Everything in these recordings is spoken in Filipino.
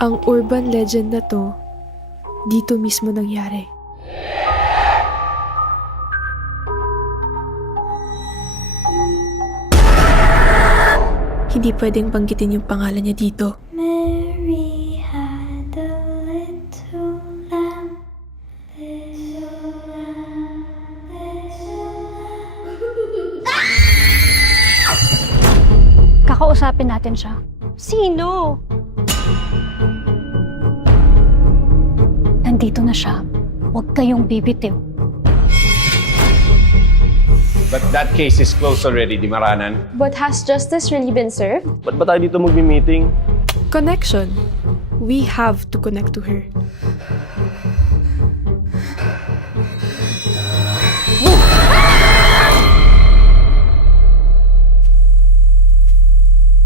Ang urban legend na to, dito mismo nangyari. Hindi pwedeng banggitin yung pangalan niya dito. Mary had a little lamb, little lamb, little lamb. Kakausapin natin siya. Sino? Nandito na siya. Huwag kayong bibitiw. But that case is closed already, Di Maranan. But has justice really been served? Ba't ba tayo dito magmi-meeting? Connection. We have to connect to her.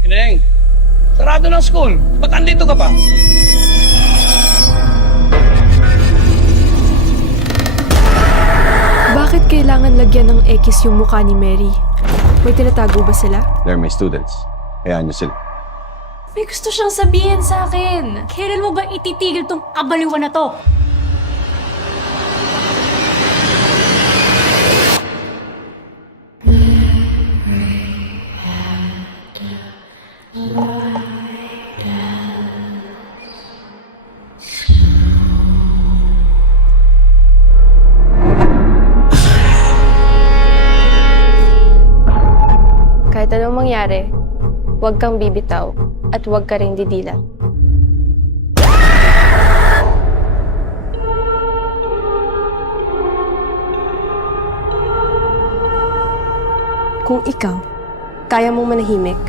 Ineng, sarado ng school. Ba't andito ka pa? Bakit kailangan lagyan ng X yung mukha ni Mary? May tinatago ba sila? They're my students. Hayaan niyo sila. May gusto siyang sabihin sa akin. Kailan mo ba ititigil tong kabaliwan na to? Kahit anong mangyari, huwag kang bibitaw at huwag ka rin didilat. Kung ikaw, kaya mong manahimik,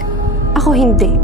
ako hindi.